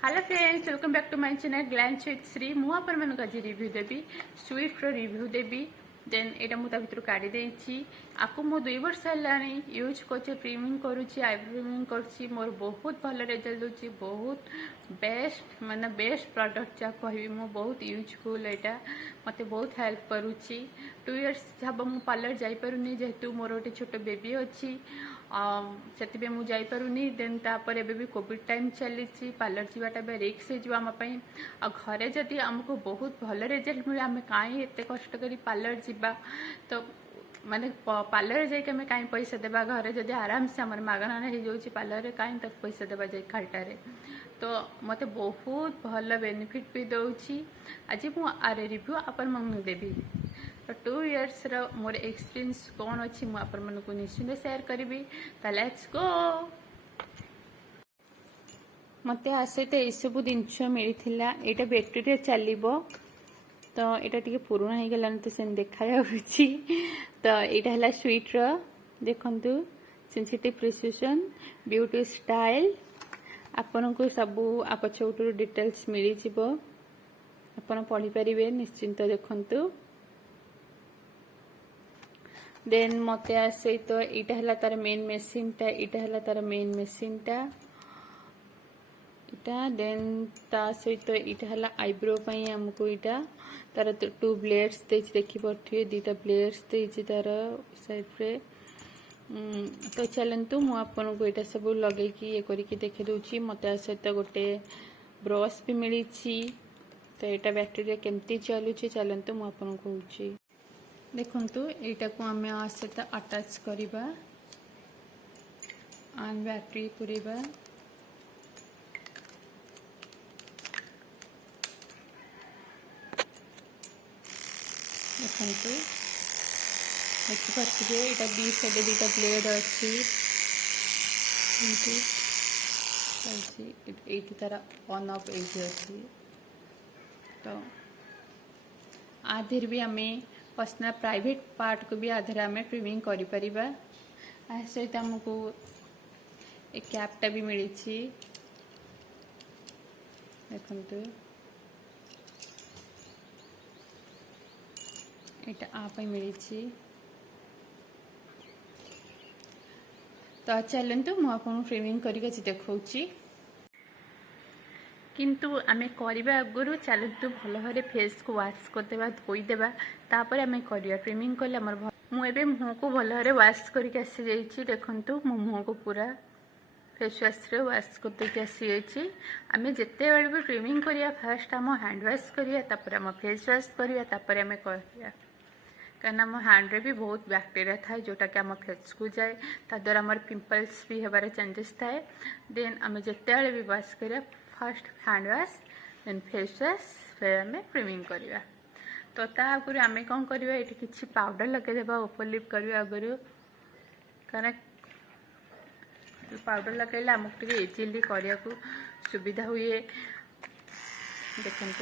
Hello friends, welcome back to my channel glance with Shri. मु आपण मानक आज रिव्यू देवी स्वीट रो रिव्यू देवी। देन एटा मु ता भितर काढी देछि। आपको मु 2 वर्ष हेलानी यूज करछि, ट्रिमिंग करूछि, आईब्रो ट्रिमिंग करछि। मोर बहुत भल रिजल्ट होछि, बहुत बेस्ट माने बेस्ट प्रोडक्ट जा कहबी मु। बहुत यूजफुल एटा मते बहुत हेल्प करूछि। 2 इयर्स हब मु पार्लर जाई परुनी जेहेतु मोर गोटे छोट बेबी अछि। से मुझे जापरूनी। देन तापर एबे भी कोविड टाइम चली पार्लर जावाटा भी रिक्स हो घरे जदि आमको बहुत भल रिजल्ट मिले आम कहीं एत कष्ट कर पार्लर जावा तो माने पार्लर जाके आम कहीं पैसा देवा। घरे जदि आराम से आम मागना हो जाऊँगी पार्लर कहीं तक पैसा देवा जाए खालटारे। तो मत बहुत भल बेनिफिट भी दूसरी। आज मुझे आर रिव्यू आपण मन देवी। तो 2 इयर्स मोर एक्सपीरियंस कौन अच्छी मुझे निश्चिंत शेयर करी। तो लेट्स गो। मत सहित यू जिनस मिलता यहाँ बैटेरी चलो। तो यहाँ टे पुराना हो गलानी तो सेम देखा तो यहाँ है स्वीट देखु सेंसिटिव प्रिसिजन ब्यूटी स्टाइल आपन को सबू पछपटू डिटेल्स मिल जाव पढ़ी पारे निश्चिंत देखु। देन मत आसे तो यहाँ है तार मेन मेसीन टा यहाँ है तार मेन मेसीन टा इटा। देन ता सहित तो यहाँ है आईब्रो आमको यहाँ तार 2 ब्लेड्स देखी पारे 2टा ब्लेड्स तार साइड्रे। तो चलतु मुझे यहाँ सब लगे ये करके देखी दूसरी। मत सहित गोटे ब्रश भी मिली। तो यहाँ बैटेरी केमती चलुची चलतु मुझे कहूँ देखु। यहाँ को आम सहित अटैच करवा एंड बैटेरी पुरेबा। देखु देखिपे यहाँ बी साइड 2टा ब्लेड अच्छी ये तार ऑन ऑफ ये अच्छी। तो आधे भी आम पर्सनल प्राइवेट पार्ट को भी आधे आम ट्रिमिंग करें। सहित आमको एक कैपटा भी मिली देखु। यहाँ आप मिली। तो चलतु मुझे ट्रिमिंग करके देखा किंतु आम करने आगुरी चलतु भल भाव फेस को वाश करदे धोईदेवा तापर आम कर ट्रिमिंग कले मुझे मुह को भल भाव वाश करके आसी जाइए। देखु मो मुह को पूरा फेस वाश रे वाश करके आसी जाइए। आम जिते बड़े भी ट्रिमिंग करिया फास्ट आम हैंड वाश करिया तापर आम फेस वाश करिया तापर आम करिया कहीं आम हैंड रे भी बहुत बैक्टेरिया थाए जोटा कि आम फेस को जाए ताद्वारा आम पिंपल्स भी होबार चांसेस थाए। देन आम जिते बड़े भी वाश करिया first hand wash then face wash फिर आम ट्रिमिंग करवा। तो ता आगुरी आम कौन करवा ये किसी पाउडर लगेदेवा ऊपर लिप करवा आगुरी कारण पाउडर लगेले आमको टे इजिली करने को सुविधा हुए। देखु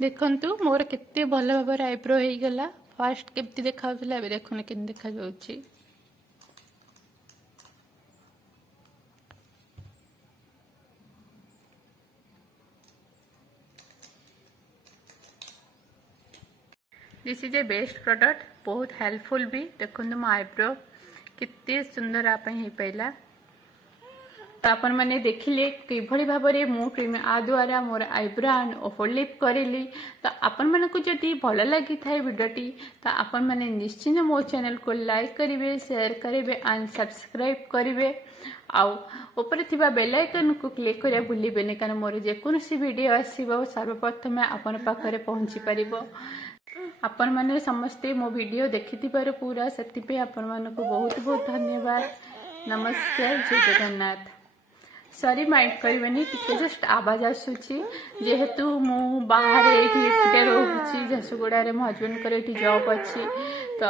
देखंतु मोर केते भल भाबर आईब्रो हो गला। फास्ट केमती देखा देखुन के देखा जाउची। This is a best product, बहुत हेल्पफुल भी। देखो मो आईब्रो कितने सुंदर आप पाइला। तो आपण मैंने देखिले किभली भाव में मु आ द्वारा मोर आईब्रो एंड ओपर लिप करेली। तो आपण मानक जदि भल लगी था वीडियोटी तो आपण मैंने निश्चिंत मो चैनल को लाइक करेंगे, शेयर करेंगे एंड सब्सक्राइब करेंगे। आउे थिबा बेल आइकन को क्लिक करिया भूलिबेनी, कारण मोर जेकोसी वीडियो आसीबो सर्वप्रथम आपण पाखरे पहुंची परिबो। आपण माने समस्ते मो वीडियो देखिथिबार पूरा सेति आपण मानको बहुत बहुत धन्यवाद। नमस्कार, जय जगन्नाथ। सॉरी माइंड करेंगे, टिके जस्ट आवाज आसूची जेहेतु मु बाहर ये रोची झारसुगुड़ा मो हजबैंड को जॉब अच्छी। तो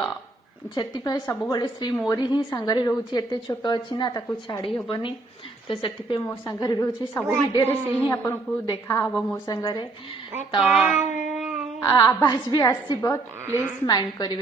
से सब श्री मोरी ही सांगरे रोचे, एत छोट अच्छी ना ताकू छाड़ी हेनी। तो से मो सांगरे रोचे सब वीडियो से ही आपन को देखा हम मो सांगरे। तो आवाज भी आसब, प्लीज माइंड करेंगे।